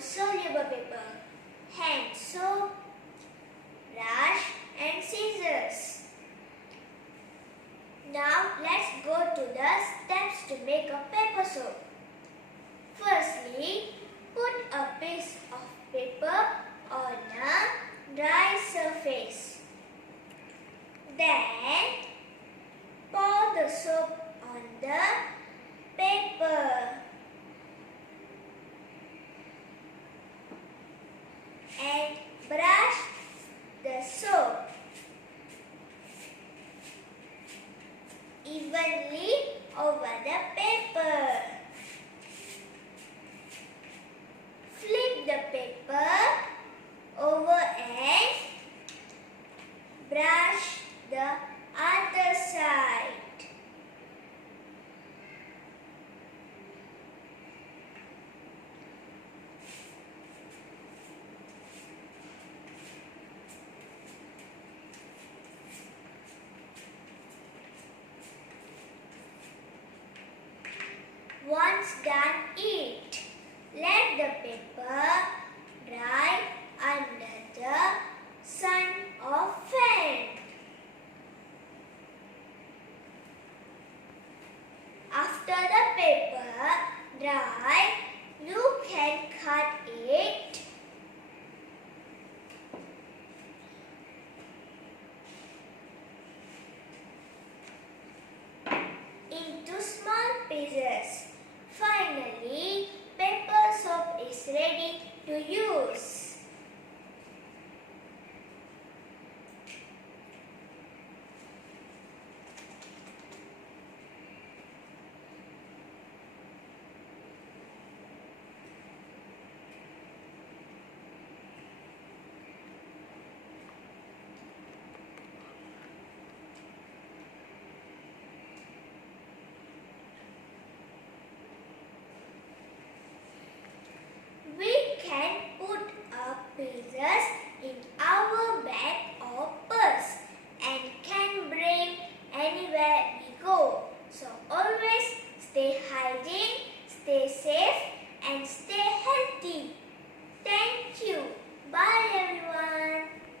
soluble paper, hand soap, brush and scissors. Now let's go to the steps to make a paper soap. Firstly, put a piece of paper on a dry surface. Then pour the soap on the paper and brush the soap evenly over the paper. Flip the paper over and brush the other side. Once done it, let the paper dry under the sun or fan. After the paper dry, you can cut it into small pieces. Finally, paper soap is ready to use.